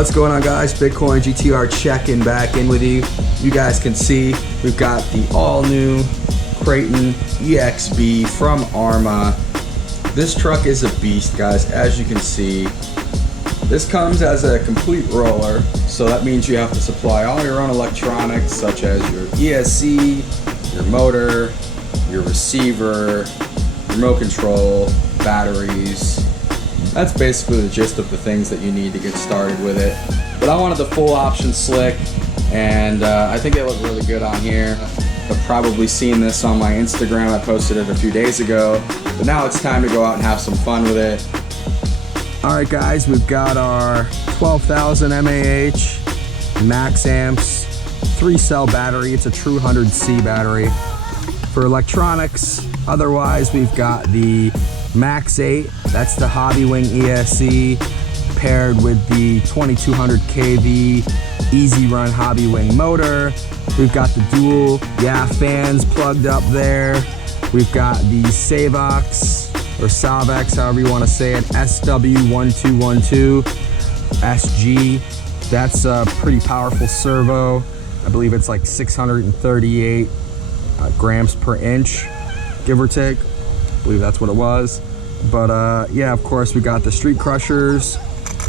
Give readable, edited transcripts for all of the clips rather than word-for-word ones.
What's going on, guys? Bitcoin GTR checking back in with you. You guys can see we've got the all-new Kraton EXB from Arrma. This truck is a beast, guys. As you can see, this comes as a complete roller, so that means you have to supply all your own electronics, such as your ESC, your motor, your receiver, remote control, batteries. That's basically the gist of the things that you need to get started with it. But I wanted the full option slick, and I think they look really good on here. I've probably seen this on my Instagram. I posted it a few days ago, but now it's time to go out and have some fun with it. All right, guys, we've got our 12,000 mAh MaxAmps 3-cell battery. It's a true 100C battery. For electronics, otherwise, we've got the Max 8, that's the Hobby Wing ESC, paired with the 2200 kV Easy Run Hobby Wing motor. We've got the dual fans plugged up there. We've got the Savox, or Savex, however you want to say it, SW1212 SG. That's a pretty powerful servo. I believe it's like 638 grams per inch, give or take. I believe that's what it was. But yeah, of course, we got the street crushers.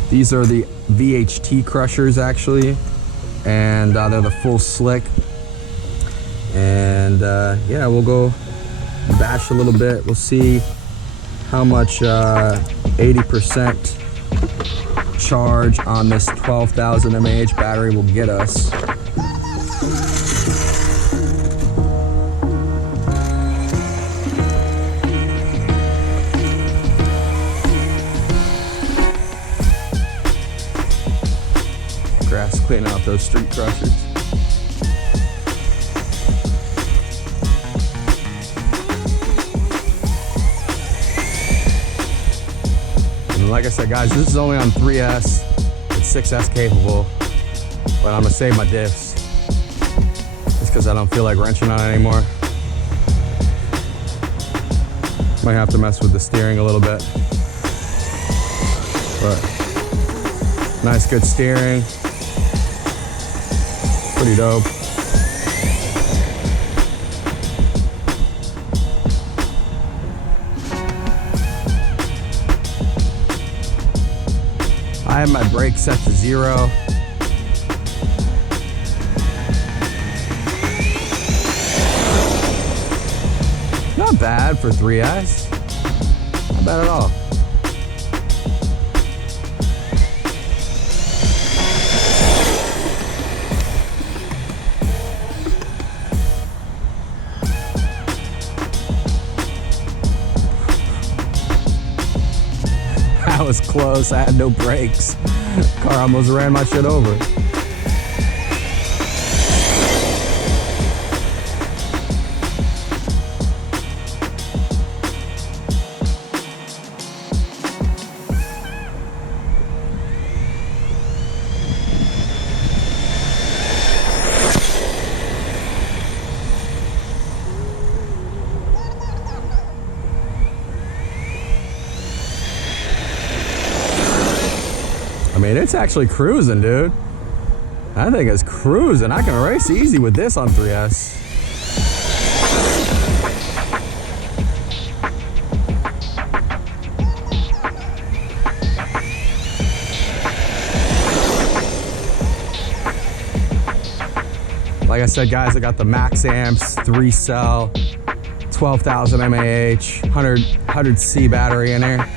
These are the VHT crushers, actually, and they're the full slick. And yeah, we'll go bash a little bit. We'll see how much 80% charge on this 12,000 mAh battery will get us. Grass cleaning out those street crushers. Like I said, guys, this is only on 3S. It's 6S capable, but I'm gonna save my diffs just because I don't feel like wrenching on it anymore. Might have to mess with the steering a little bit, but nice, good steering. Pretty dope. I have my brake set to 0. Not bad for 3S. Not bad at all. That was close. I had no brakes. Car almost ran my shit over. I mean, it's actually cruising, dude. I think it's cruising. I can race easy with this on 3S. Like I said, guys, I got the MaxAmps 3-cell, 12,000 mAh, 100C battery in here.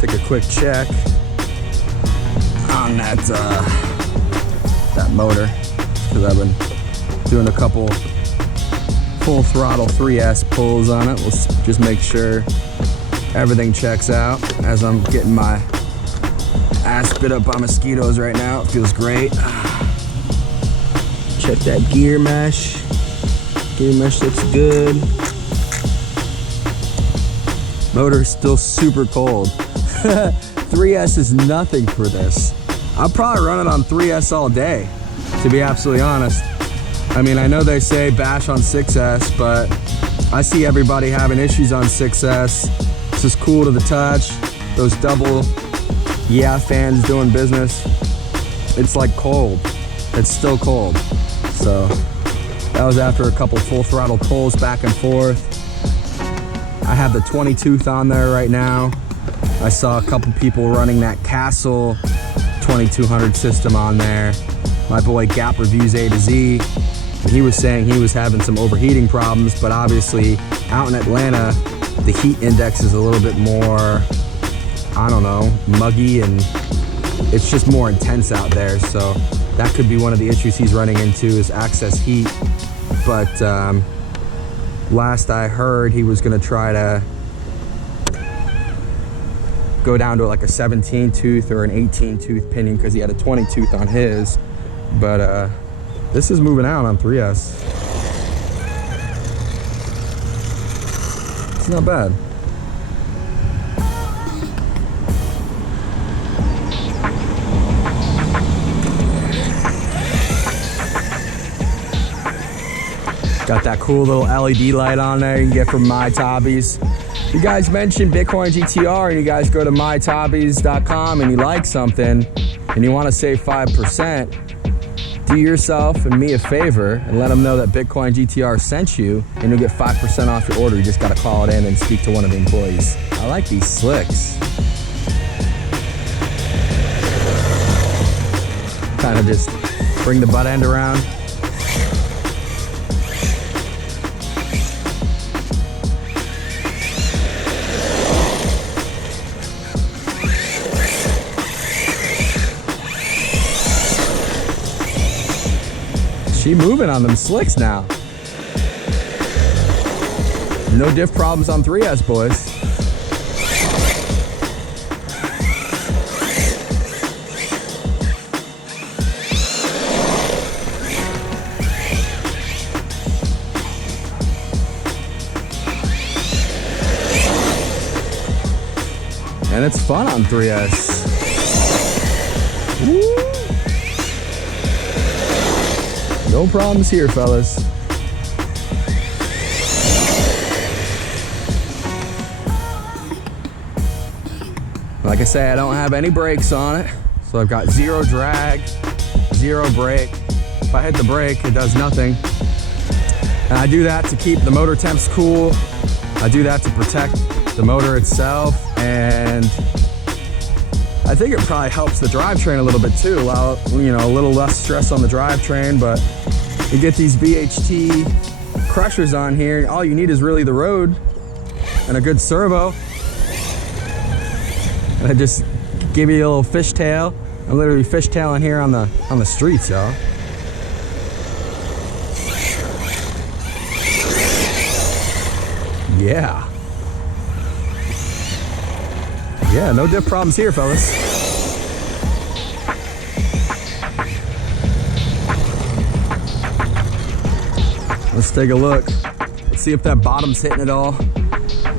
Take a quick check on that motor, because I've been doing a couple full throttle 3S pulls on it. We'll just make sure everything checks out as I'm getting my ass bit up by mosquitoes right now. It feels great. Check that gear mesh. Gear mesh looks good. Motor's still super cold. 3S is nothing for this. I'll probably run it on 3S all day, to be absolutely honest. I mean, I know they say bash on 6S, but I see everybody having issues on 6S. This is cool to the touch. Those double fans doing business. It's like cold. It's still cold. So that was after a couple full throttle pulls back and forth. I have the 20 tooth on there right now. I saw a couple people running that Castle 2200 system on there. My boy Gap Reviews A to Z. He was saying he was having some overheating problems, but obviously out in Atlanta, the heat index is a little bit more, I don't know, muggy, and it's just more intense out there. So that could be one of the issues he's running into is excess heat. But last I heard, he was gonna try to go down to like a 17 tooth or an 18 tooth pinion because he had a 20 tooth on his. But this is moving out on 3S. It's not bad. Got that cool little LED light on there you can get from My Tobbies. You guys mentioned Bitcoin GTR and you guys go to mytobbies.com and you like something and you want to save 5%, do yourself and me a favor and let them know that Bitcoin GTR sent you and you'll get 5% off your order. You just got to call it in and speak to one of the employees. I like these slicks. Kind of just bring the butt end around. She moving on them slicks now. No diff problems on 3S, boys. And it's fun on 3S. Woo. No problems here, fellas. Like I say, I don't have any brakes on it, so I've got zero drag, zero brake. If I hit the brake, it does nothing. And I do that to keep the motor temps cool. I do that to protect the motor itself, and I think it probably helps the drivetrain a little bit too. Allow, you know, a little less stress on the drivetrain, but you get these VHT Crushers on here, all you need is really the road and a good servo. And I just give you a little fishtail. I'm literally fishtailing here on the streets, y'all. Yeah. Yeah, no diff problems here, fellas. Let's take a look. Let's see if that bottom's hitting it all.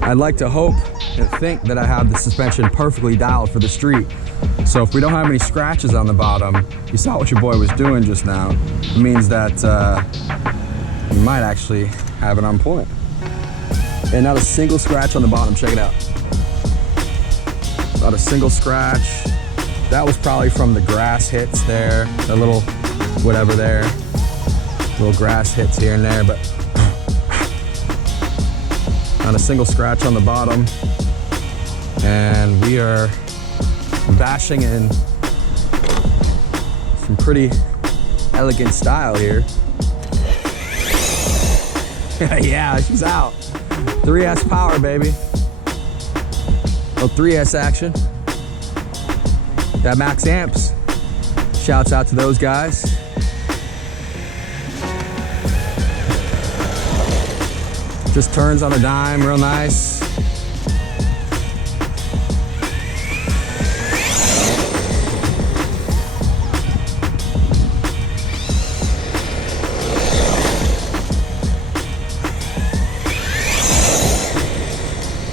I'd like to hope and think that I have the suspension perfectly dialed for the street. So if we don't have any scratches on the bottom, you saw what your boy was doing just now. It means that you might actually have it on point. And not a single scratch on the bottom, check it out. Not a single scratch. That was probably from the grass hits there, the little whatever there. Little grass hits here and there, but not a single scratch on the bottom. And we are bashing in some pretty elegant style here. Yeah, she's out. 3S power, baby. Oh, 3S action. Got MaxAmps. Shouts out to those guys. Just turns on a dime, real nice.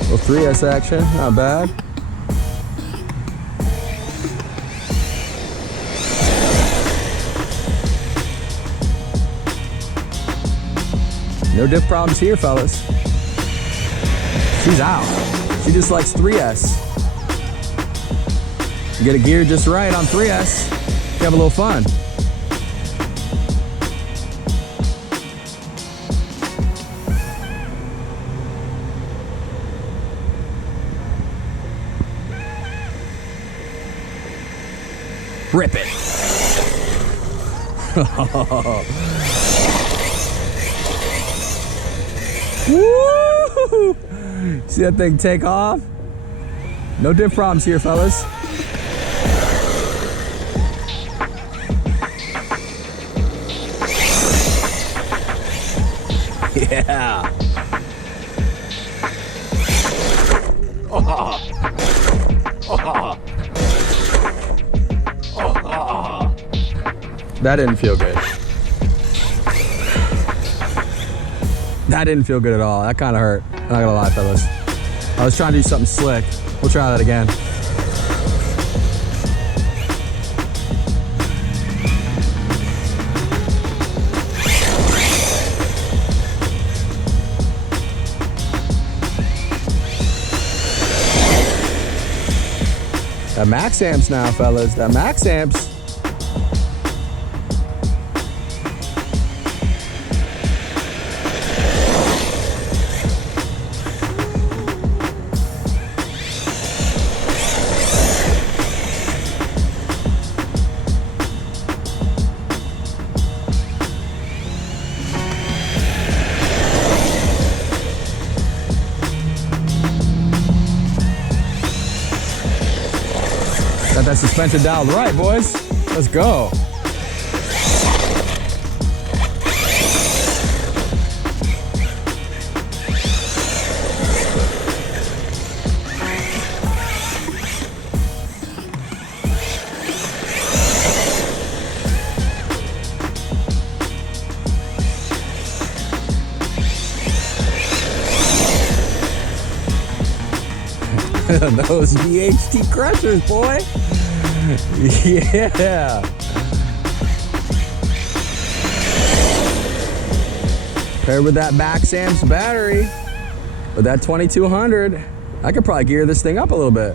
Little 3S action, not bad. No diff problems here, fellas. She's out. She just likes 3S. You get a gear just right on 3S, you have a little fun. Rip it. Woo! See that thing take off? No diff problems here, fellas. Yeah. Oh. Oh. Oh. That didn't feel good. That didn't feel good at all. That kind of hurt. I'm not gonna lie, fellas. I was trying to do something slick. We'll try that again. That MaxAmps now, fellas. That MaxAmps. Got that suspension dialed right, boys. Let's go. Those VHT Crushers, boy. Yeah. Paired with that MaxAmps battery, with that 2200, I could probably gear this thing up a little bit.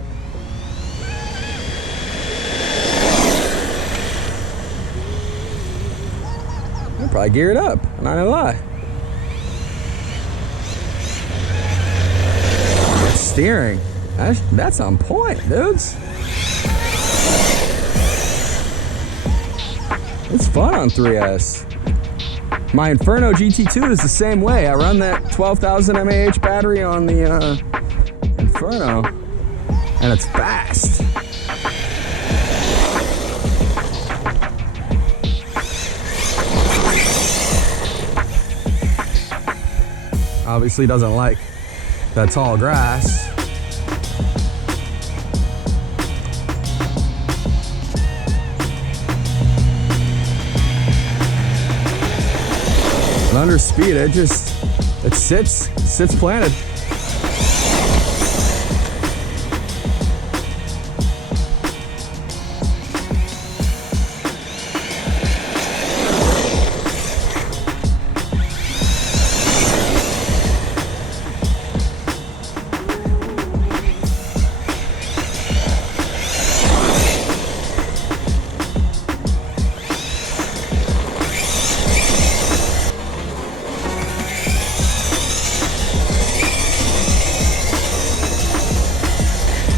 I'll probably gear it up, I'm not gonna lie. Steering. That's on point, dudes. It's fun on 3S. My Inferno GT2 is the same way. I run that 12,000 mAh battery on the Inferno, and it's fast. Obviously doesn't like that tall grass. And under speed, it sits planted.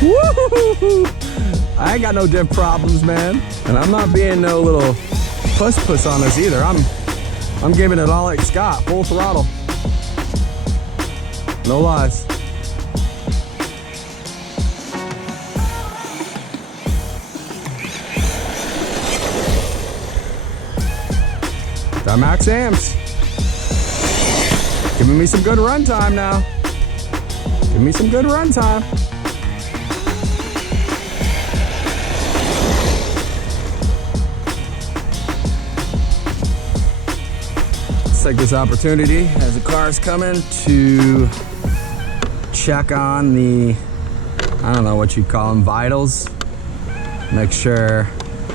Woo-hoo-hoo-hoo. I ain't got no diff problems, man. And I'm not being no little puss on this either. I'm giving it all it's got, full throttle. No lies. That MaxAmps. Giving me some good run time now. Give me some good run time. Take this opportunity as the car's coming to check on the, I don't know what you call them, vitals. Make sure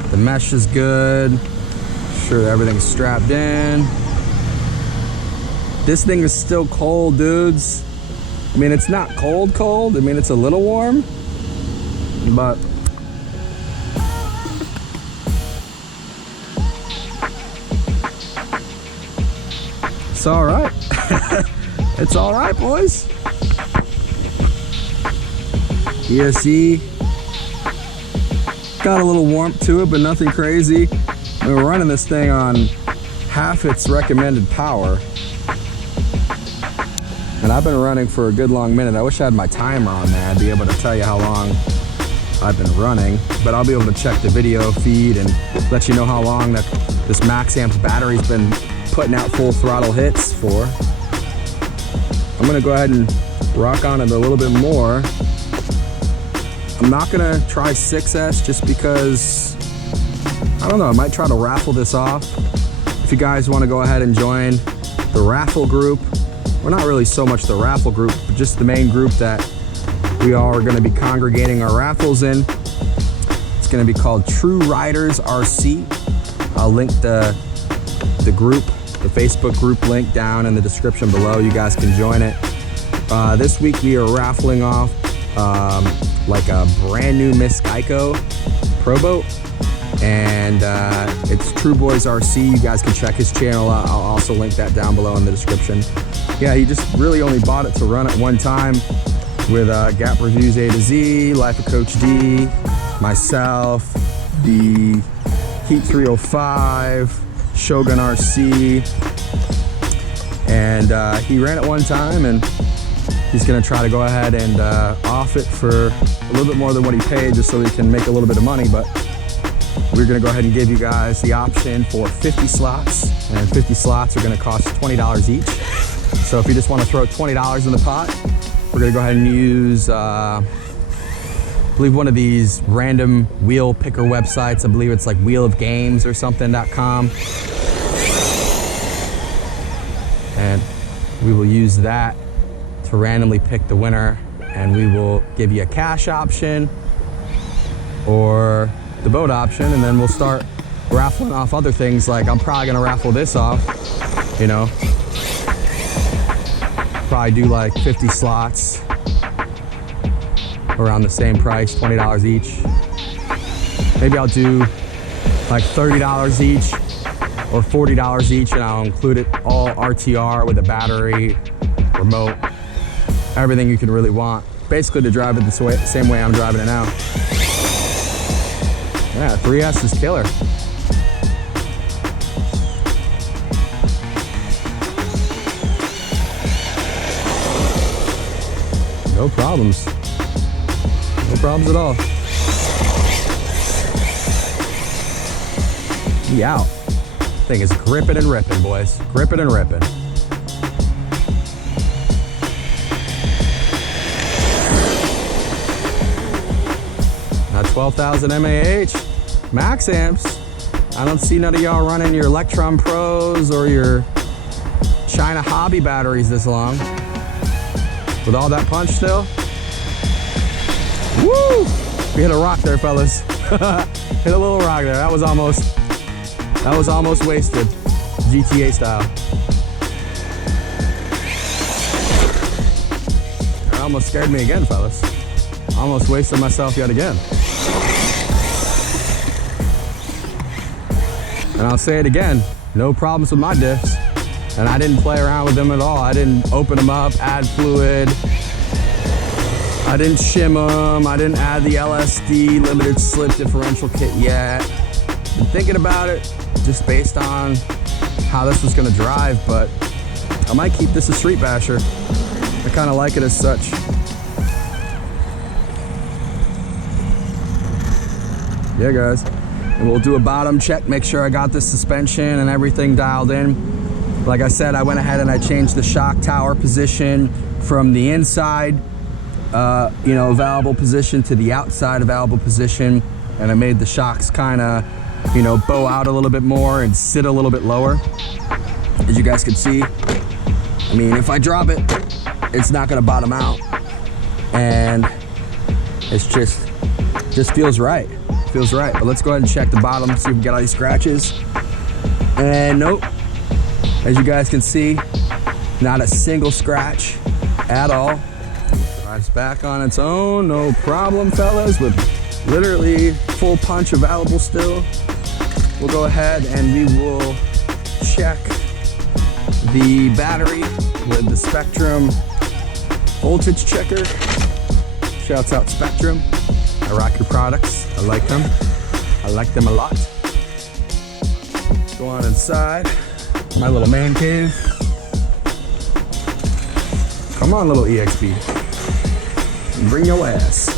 the mesh is good, sure everything's strapped in. This thing is still cold, dudes. I mean, it's not cold cold. I mean, it's a little warm, but it's all right. It's all right, boys. ESC got a little warmth to it, but nothing crazy. We're running this thing on half its recommended power, and I've been running for a good long minute. I wish I had my timer on there. I'd be able to tell you how long I've been running, but I'll be able to check the video feed and let you know how long that this MaxAmps battery's been putting out full throttle hits for. I'm gonna go ahead and rock on it a little bit more. I'm not gonna try 6S just because, I don't know, I might try to raffle this off. If you guys wanna go ahead and join the raffle group, well, not really so much the raffle group, but just the main group that we all are gonna be congregating our raffles in. It's gonna be called TRUBOYZRC. I'll link the group, the Facebook group link down in the description below. You guys can join it. This week we are raffling off like a brand new Miss Geico Pro Boat, and it's TRUBOYZRC. You guys can check his channel out. I'll also link that down below in the description. Yeah, he just really only bought it to run it one time with Gap Reviews A to Z, Life of Coach D, myself, the Heat 305, Shogun RC, and he ran it one time, and he's gonna try to go ahead and off it for a little bit more than what he paid, just so he can make a little bit of money. But we're gonna go ahead and give you guys the option for 50 slots, and 50 slots are gonna cost $20 each. So if you just wanna throw $20 in the pot, we're gonna go ahead and use, I believe one of these random wheel picker websites. I believe it's like Wheel of Games or something.com. And we will use that to randomly pick the winner, and we will give you a cash option or the boat option, and then we'll start raffling off other things. Like, I'm probably gonna raffle this off, you know, probably do like 50 slots around the same price, $20 each. Maybe I'll do like $30 each or $40 each, and I'll include it all RTR with a battery, remote, everything you could really want. Basically to drive it the same way I'm driving it now. Yeah, 3S is killer. No problems. No problems at all. We out. Thing is gripping and ripping, boys. Gripping and ripping. Now 12,000 mAh, MaxAmps. I don't see none of y'all running your Electron Pros or your China Hobby batteries this long. With all that punch still. Woo! We hit a rock there, fellas. Hit a little rock there. That was almost wasted, GTA style. That almost scared me again, fellas. Almost wasted myself yet again. And I'll say it again, no problems with my diffs. And I didn't play around with them at all. I didn't open them up, add fluid. I didn't shim them. I didn't add the LSD limited slip differential kit yet. Been thinking about it just based on how this was gonna drive, but I might keep this a street basher. I kind of like it as such. Yeah, guys. And we'll do a bottom check, make sure I got the suspension and everything dialed in. Like I said, I went ahead and I changed the shock tower position from the inside, available position to the outside available position. And I made the shocks kind of, bow out a little bit more and sit a little bit lower. As you guys can see, I mean, if I drop it, it's not gonna bottom out. And it's just feels right. Feels right. But let's go ahead and check the bottom, see if we got all these scratches. And nope. As you guys can see, Not a single scratch at all. Drives back on its own, no problem, fellas, with literally full punch available still. We'll go ahead and we will check the battery with the Spectrum voltage checker. Shouts out Spectrum. I rock your products. I like them. I like them a lot. Go on inside my little man cave. Come on, little EXB. Bring your ass.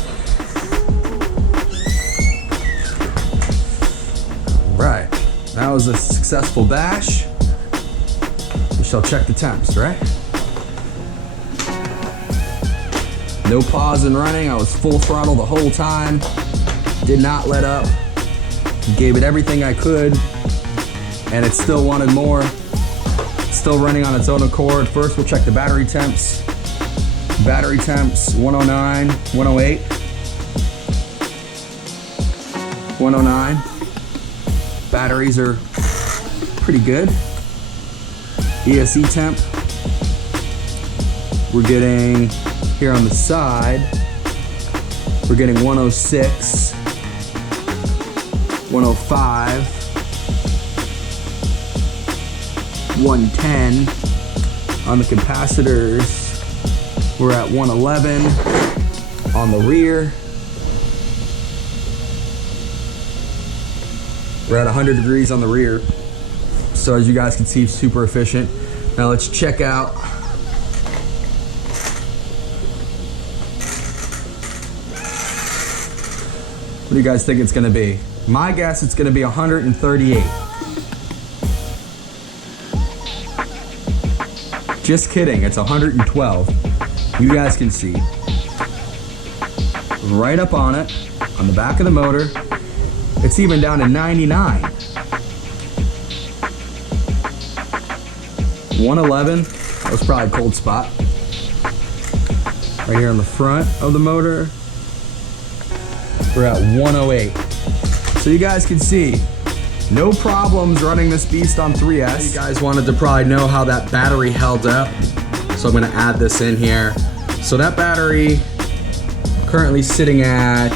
Right, that was a successful bash. We shall check the temps, right? No pause in running. I was full throttle the whole time. Did not let up. Gave it everything I could, and it still wanted more. Still running on its own accord. First, we'll check the battery temps. Battery temps 109, 108, 109. Batteries are pretty good. ESC temp, we're getting here on the side, we're getting 106, 105, 110. On the capacitors, we're at 111 on the rear. We're at 100 degrees on the rear. So as you guys can see, super efficient. Now let's check out what do you guys think it's gonna be? My guess, it's gonna be 138. Just kidding, it's 112. You guys can see. Right up on it, on the back of the motor. It's even down to 99. 111, that was probably a cold spot. Right here on the front of the motor, we're at 108. So you guys can see, no problems running this beast on 3S. You guys wanted to probably know how that battery held up, so I'm gonna add this in here. So that battery currently sitting at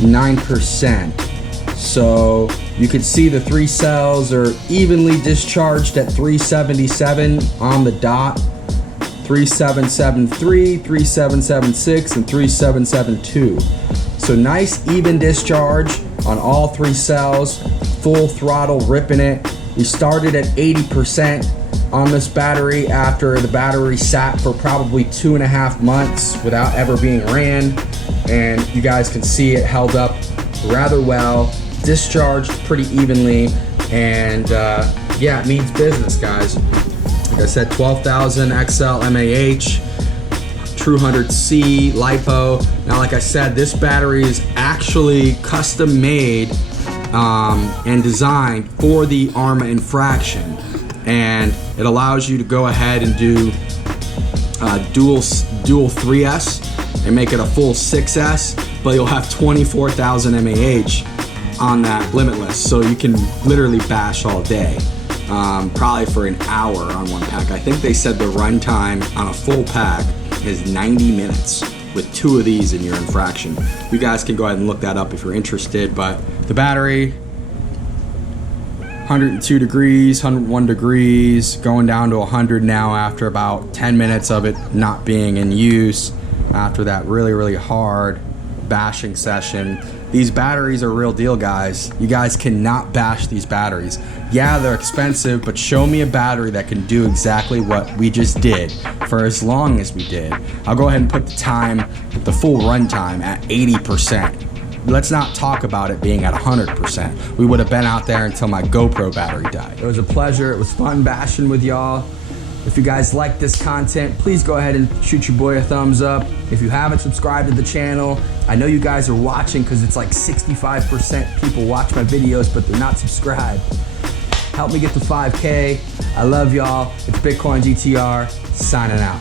9%. So you can see the 3 cells are evenly discharged at 377 on the dot. 3773, 3776, and 3772. So nice even discharge on all 3 cells, full throttle ripping it. We started at 80% on this battery after the battery sat for probably 2.5 months without ever being ran. And you guys can see it held up rather well, discharged pretty evenly, and yeah, it means business, guys. Like I said, 12,000 XL MAH, True 100C LiPo. Now, like I said, this battery is actually custom made and designed for the Arrma infraction, and it allows you to go ahead and do dual 3S and make it a full 6S, but you'll have 24,000 MAH on that Limitless, so you can literally bash all day, probably for an hour on one pack. I think they said the runtime on a full pack is 90 minutes with 2 of these in your infraction. You guys can go ahead and look that up if you're interested, but the battery, 102 degrees, 101 degrees, going down to 100 now after about 10 minutes of it not being in use after that really hard bashing session. These batteries are real deal, guys. You guys cannot bash these batteries. Yeah, they're expensive, but show me a battery that can do exactly what we just did for as long as we did. I'll go ahead and put the time, the full run time at 80%. Let's not talk about it being at 100%. We would have been out there until my GoPro battery died. It was a pleasure. It was fun bashing with y'all. If you guys like this content, please go ahead and shoot your boy a thumbs up. If you haven't subscribed to the channel, I know you guys are watching because it's like 65% people watch my videos, but they're not subscribed. Help me get to 5K. I love y'all. It's Bitcoin GTR signing out.